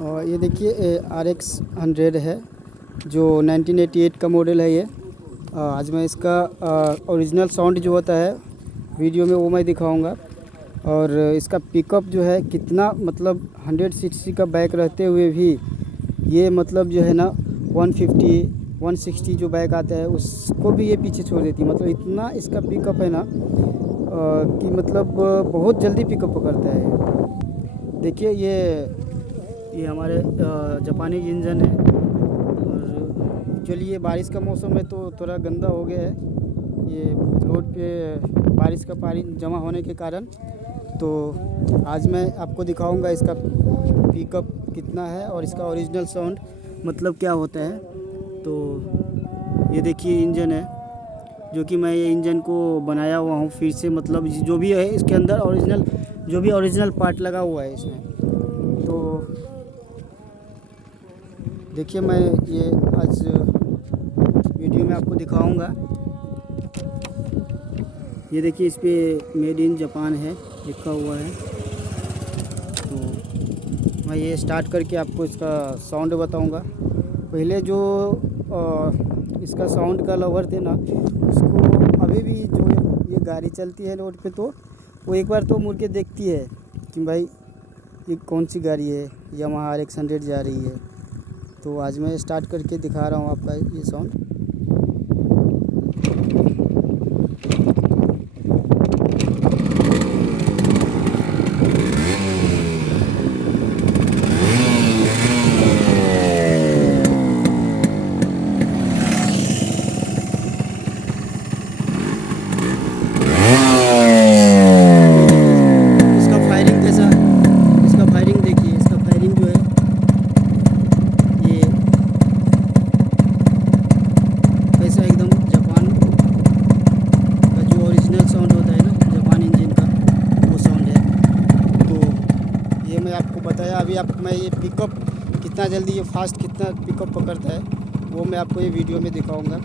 और ये देखिए RX 100 है जो 1988 का मॉडल है ये। आज मैं इसका ओरिजिनल साउंड जो होता है वीडियो में वो मैं दिखाऊंगा। और इसका पिकअप जो है कितना, मतलब 100 सीसी का बाइक रहते हुए भी ये मतलब जो है ना 150 160 जो बाइक आता है उसको भी ये पीछे छोड़ देती है। मतलब इतना इसका पिकअप है ना कि मतलब बहुत जल्दी पिकअप पकड़ता है। देखिए ये हमारे जापानी इंजन है। और चलिए बारिश का मौसम है तो थोड़ा गंदा हो गया है ये रोड पे बारिश का पानी जमा होने के कारण। तो आज मैं आपको दिखाऊंगा इसका पिकअप कितना है और इसका ओरिजिनल साउंड मतलब क्या होता है। तो ये देखिए इंजन है जो कि मैं ये इंजन को बनाया हुआ हूँ फिर से, मतलब जो भी है इसके अंदर ओरिजिनल जो भी ओरिजिनल पार्ट लगा हुआ है इसमें। तो देखिए मैं ये आज वीडियो में आपको दिखाऊंगा। ये देखिए इस पर मेड इन जापान है लिखा हुआ है। तो मैं ये स्टार्ट करके आपको इसका साउंड बताऊंगा। पहले जो इसका साउंड का लवर थे ना उसको अभी भी जो ये गाड़ी चलती है रोड पे तो वो एक बार तो मुड़ के देखती है कि भाई ये कौन सी गाड़ी है, यामाहा RX 100 जा रही है। तो आज मैं स्टार्ट करके दिखा रहा हूँ आपका ये साउंड। आपको बताया अभी मैं ये पिकअप कितना जल्दी ये फास्ट कितना पिकअप पकड़ता है वो मैं आपको ये वीडियो में दिखाऊंगा।